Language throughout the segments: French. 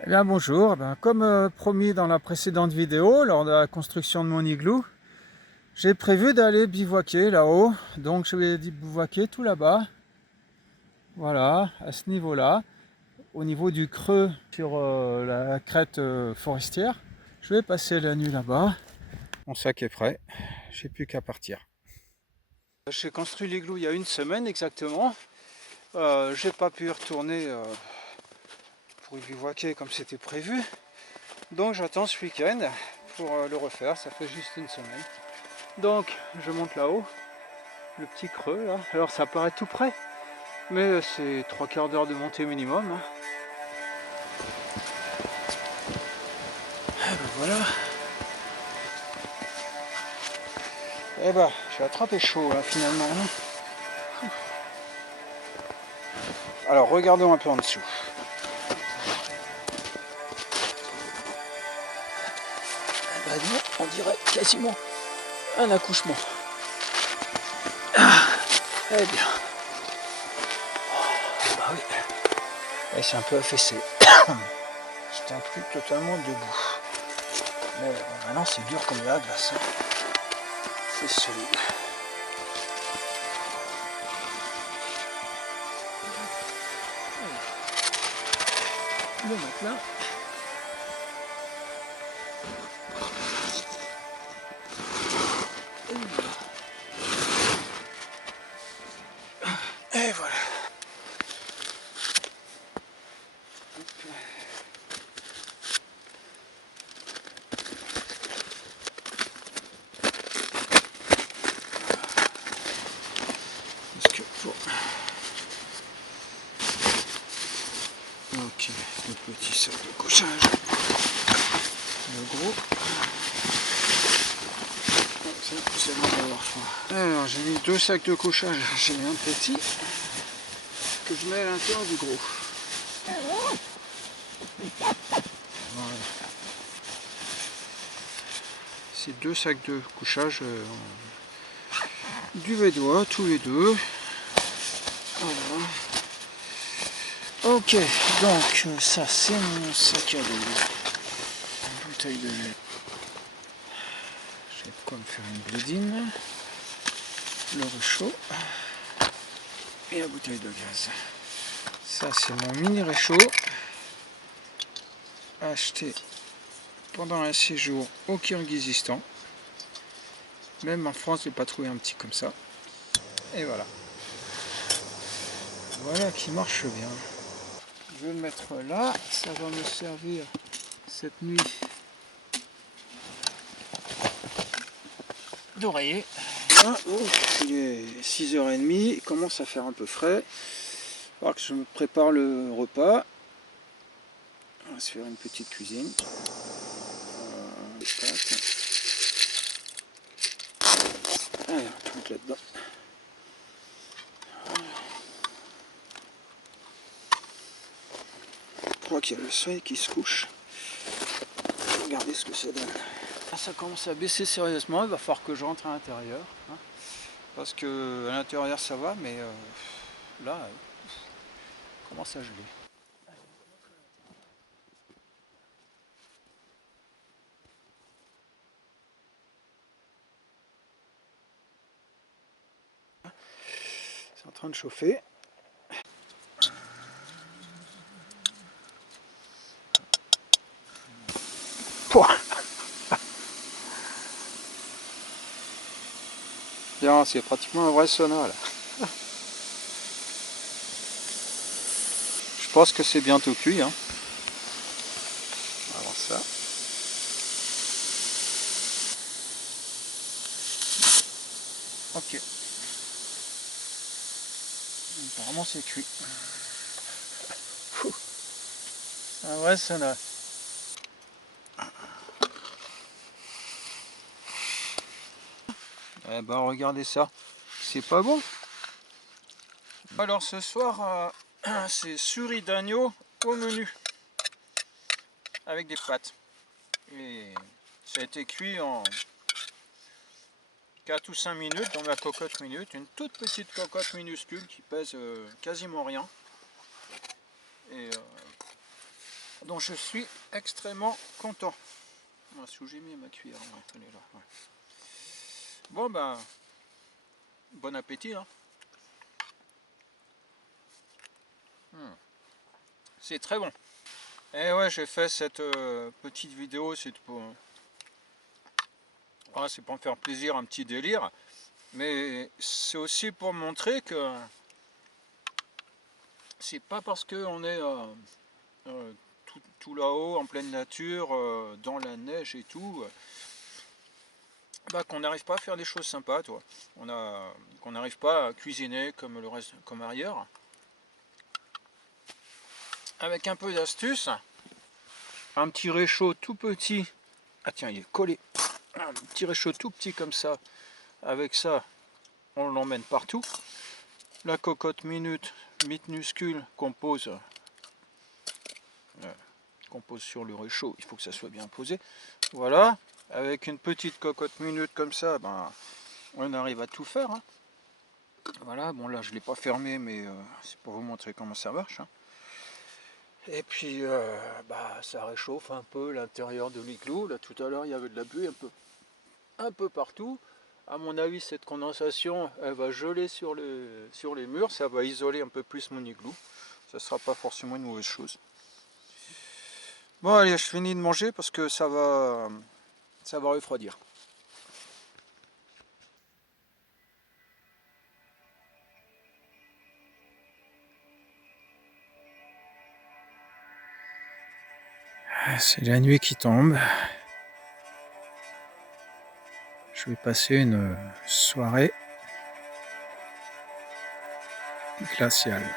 Eh bien bonjour, comme promis dans la précédente vidéo, lors de la construction de mon igloo, j'ai prévu d'aller bivouaquer là-haut. Donc je vais bivouaquer tout là-bas, voilà, à ce niveau-là, au niveau du creux sur la crête forestière. Je vais passer la nuit là-bas. Mon sac est prêt, j'ai plus qu'à partir. J'ai construit l'igloo il y a une semaine exactement. J'ai pas pu y retourner pour y bivouaquer comme c'était prévu. Donc j'attends ce week-end pour le refaire, ça fait juste une semaine. Donc je monte là-haut, le petit creux là. Alors ça paraît tout près, mais c'est 3/4 d'heure de montée minimum. Hein. Et ben voilà. Et bah j'ai attrapé chaud là finalement. Hein. Alors regardons un peu en dessous. Eh ben non, on dirait quasiment un accouchement. Ah, eh bien. Bah oui. Et c'est un peu affaissé. Je tiens plus totalement debout. Mais bon, maintenant c'est dur comme la glace. Hein. C'est solide. Le matelas. Et voilà. Parce que faut... Ok, le petit sac de couchage. Le gros. C'est bon d'avoir froid. Alors j'ai mis 2 sacs de couchage. J'ai un petit que je mets à l'intérieur du gros. Voilà. C'est 2 sacs de couchage du Védois, tous les deux. Voilà. Ok, donc ça c'est mon sac à dos. Une bouteille de lait. J'ai de quoi me faire une blédine. Le réchaud. Et la bouteille de gaz. Ça c'est mon mini réchaud. Acheté pendant un séjour au Kirghizistan. Même en France, j'ai pas trouvé un petit comme ça. Et voilà. Voilà qui marche bien. Je vais le mettre là. Ça va me servir cette nuit d'oreiller. Il est 6h30. Il commence à faire un peu frais. Il va falloir que je me prépare le repas. On va se faire une petite cuisine. Les pâtes. Allez, on va tout mettre là-dedans. Je crois qu'il y a le soleil qui se couche. Regardez ce que ça donne. Ça commence à baisser sérieusement, il va falloir que je rentre à l'intérieur. Hein, parce que à l'intérieur ça va, mais là, il commence à geler. C'est en train de chauffer. Pouah. Bien, c'est pratiquement un vrai sauna là. Je pense que c'est bientôt cuit. Hein. On va voir ça. Ok. Apparemment c'est cuit. C'est un vrai sauna. Eh ben regardez ça. C'est pas bon. Alors ce soir, c'est souris d'agneau au menu. Avec des pâtes. Et ça a été cuit en 4 ou 5 minutes dans la cocotte minute, une toute petite cocotte minuscule qui pèse quasiment rien. Et dont je suis extrêmement content. Où j'ai mis ma cuillère, ouais, elle est là. Ouais. Bon ben, bon appétit. Hein. C'est très bon. Et ouais, j'ai fait cette petite vidéo, c'est pour me faire plaisir, un petit délire, mais c'est aussi pour montrer que c'est pas parce qu'on est tout là-haut, en pleine nature, dans la neige et tout, qu'on n'arrive pas à faire des choses sympas, toi. Qu'on n'arrive pas à cuisiner comme le reste, comme ailleurs. Avec un peu d'astuce, un petit réchaud tout petit. Ah tiens, il est collé. Un petit réchaud tout petit comme ça. Avec ça, on l'emmène partout. La cocotte minuscule qu'on pose sur le réchaud. Il faut que ça soit bien posé. Voilà. Avec une petite cocotte minute comme ça, on arrive à tout faire. Hein. Voilà, bon là je ne l'ai pas fermé, mais c'est pour vous montrer comment ça marche. Hein. Et puis ça réchauffe un peu l'intérieur de l'igloo. Là tout à l'heure il y avait de la buée un peu partout. À mon avis cette condensation elle va geler sur les murs, ça va isoler un peu plus mon igloo. Ça ne sera pas forcément une mauvaise chose. Bon allez, je finis de manger parce que ça va refroidir. C'est la nuit qui tombe. Je vais passer une soirée glaciale.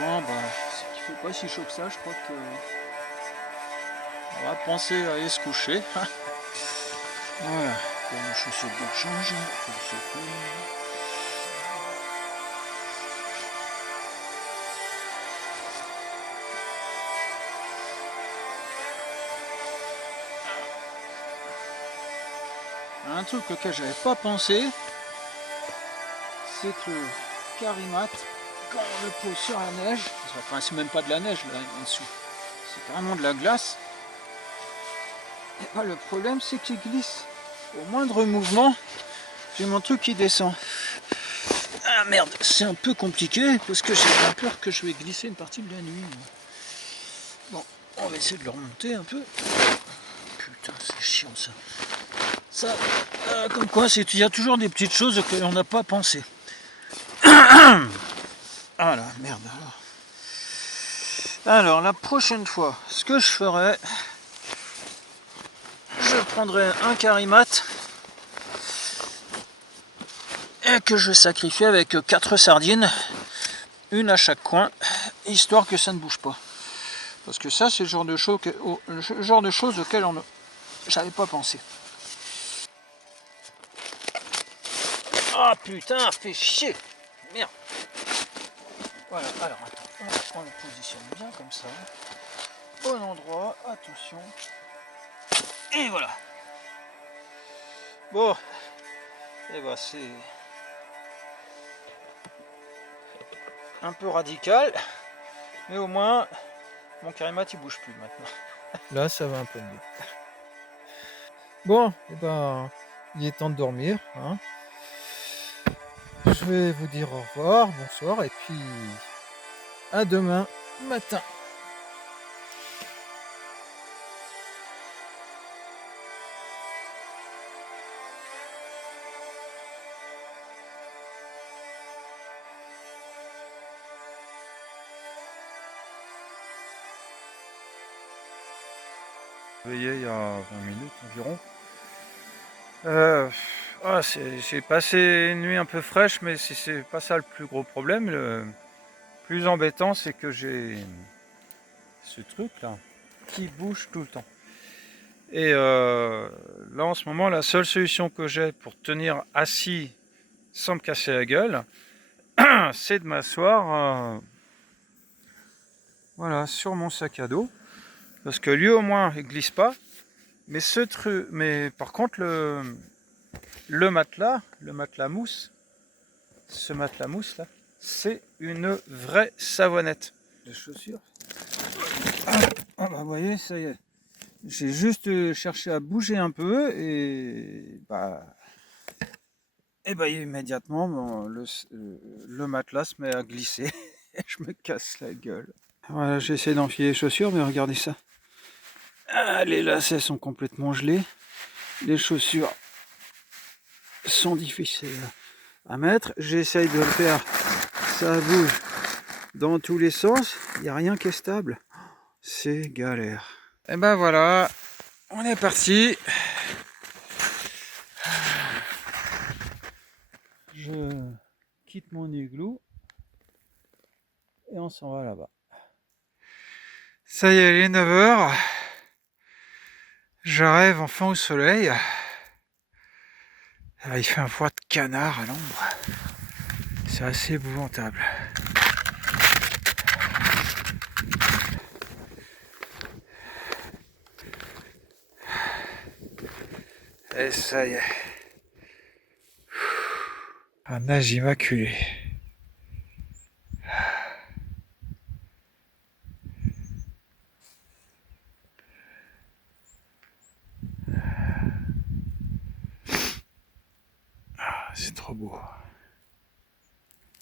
Bon il fait pas si chaud que ça, je crois que on va penser à aller se coucher. Voilà, pour mes chaussettes de rechange, un truc auquel j'avais pas pensé, c'est que le carimat, quand on le pose sur la neige, enfin c'est même pas de la neige là en dessous, c'est carrément de la glace, et le problème c'est qu'il glisse. Au moindre mouvement, j'ai mon truc qui descend. Ah merde, c'est un peu compliqué parce que j'ai bien peur que je vais glisser une partie de la nuit. Bon, on va essayer de le remonter un peu. Putain, c'est chiant ça. Ça, comme quoi, il y a toujours des petites choses auxquelles on n'a pas pensé. Ah là, merde alors. Alors, la prochaine fois, ce que je ferai, je prendrai un carimat et que je sacrifie avec 4 sardines, une à chaque coin, histoire que ça ne bouge pas. Parce que ça, c'est le genre de choses auxquelles j'avais pas pensé. Ah putain, fait chier. Merde. Voilà, alors attends, on le positionne bien comme ça. Bon endroit, attention. Et voilà. Bon, et c'est un peu radical, mais au moins mon carimat il bouge plus maintenant. Là ça va un peu mieux. Bon, il est temps de dormir. Hein. Je vais vous dire au revoir, bonsoir, et puis à demain matin. Réveillé il y a 20 minutes environ. J'ai passé une nuit un peu fraîche, mais c'est pas ça le plus gros problème. Le plus embêtant, c'est que j'ai ce truc là qui bouge tout le temps. Et là en ce moment, la seule solution que j'ai pour tenir assis sans me casser la gueule, c'est de m'asseoir Voilà, sur mon sac à dos. Parce que lui au moins il glisse pas. Mais par contre le matelas mousse, ce matelas mousse là, c'est une vraie savonnette de chaussures. Ah bah vous voyez, ça y est. J'ai juste cherché à bouger un peu et immédiatement le matelas se met à glisser et je me casse la gueule. Voilà, j'ai essayé d'enfiler les chaussures, mais regardez ça. Ah, les lacets sont complètement gelés. Les chaussures sont difficiles à mettre. J'essaye de le faire, ça bouge dans tous les sens. Il n'y a rien qui est stable. C'est galère. Et ben voilà, on est parti. Je quitte mon igloo et on s'en va là-bas. Ça y est, il est 9h. Je rêve enfin au soleil. Ah, il fait un froid de canard à l'ombre. C'est assez épouvantable. Et ça y est. Un nage immaculé. C'est trop beau.